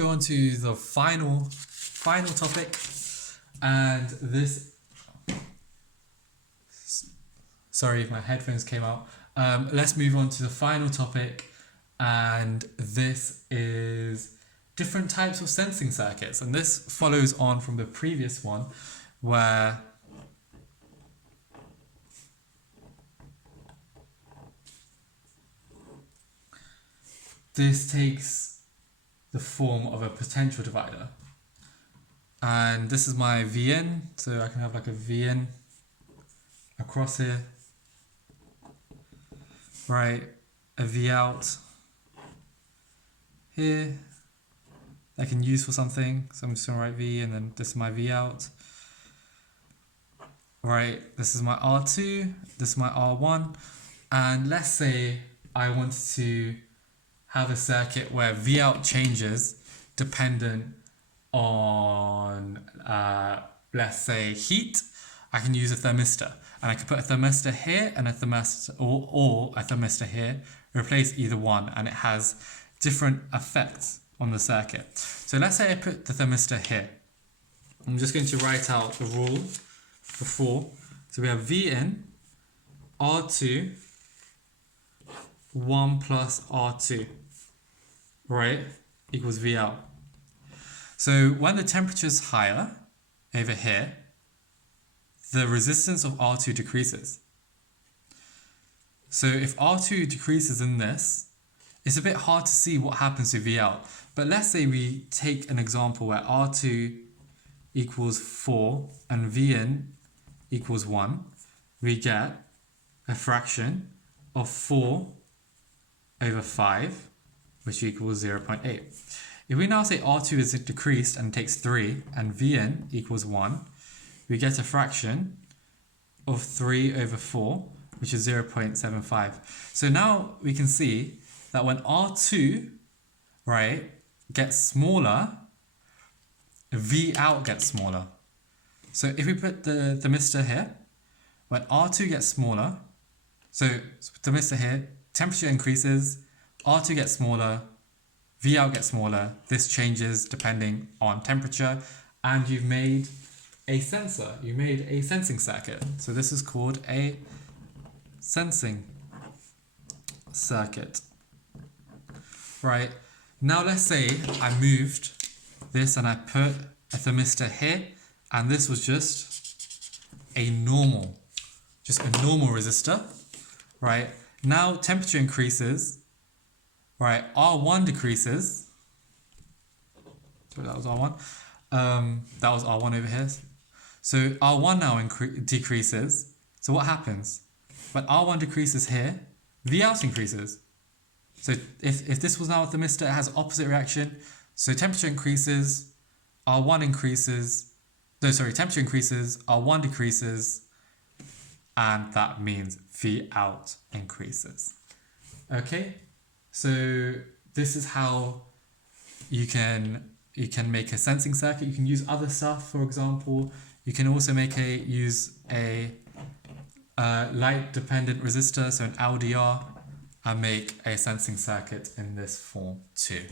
go on to the final topic, and this. Sorry if my headphones came out. Let's move on to the final topic, and this is different types of sensing circuits, and this follows on from the previous one, where this takes the form of a potential divider. And this is my Vn, so I can have like a Vn across here, right? A V out here that I can use for something. So I'm just gonna write V, and then this is my V out. Right, this is my R2, this is my R1, and let's say I want to have a circuit where V out changes dependent on, let's say, heat. I can use a thermistor, and I can put a thermistor here and a thermistor, or a thermistor here, replace either one, and it has different effects on the circuit. So let's say I put the thermistor here. I'm just going to write out the rule before. So we have V in, R2, 1 plus R2, right, equals V out. So when the temperature is higher, over here, the resistance of R2 decreases. So if R2 decreases in this, it's a bit hard to see what happens to V out. But let's say we take an example where R2 equals 4 and V in equals 1. We get a fraction of 4 over 5, which equals 0.8. If we now say R2 is decreased and takes 3 and Vn equals 1, we get a fraction of 3 over 4, which is 0.75. So now we can see that when R2, right, gets smaller, V out gets smaller. So if we put the thermistor here, when R2 gets smaller, so thermistor here, temperature increases, R2 gets smaller, V out gets smaller. This changes depending on temperature, and you've made a sensor. You made a sensing circuit. So this is called a sensing circuit. Right, now let's say I moved this and I put a thermistor here, and this was just a normal resistor, right? Now temperature increases, right? R1 decreases. So that was R1. That was R1 over here. So R1 now decreases. So what happens? When R1 decreases here, V out increases. So if this was now a thermistor, it has opposite reaction. So temperature increases, R1 increases. No, sorry, temperature increases, R1 decreases, and that means V out increases. Okay, so this is how you can make a sensing circuit. You can use other stuff, for example. You can also use a light dependent resistor, so an LDR, and make a sensing circuit in this form too.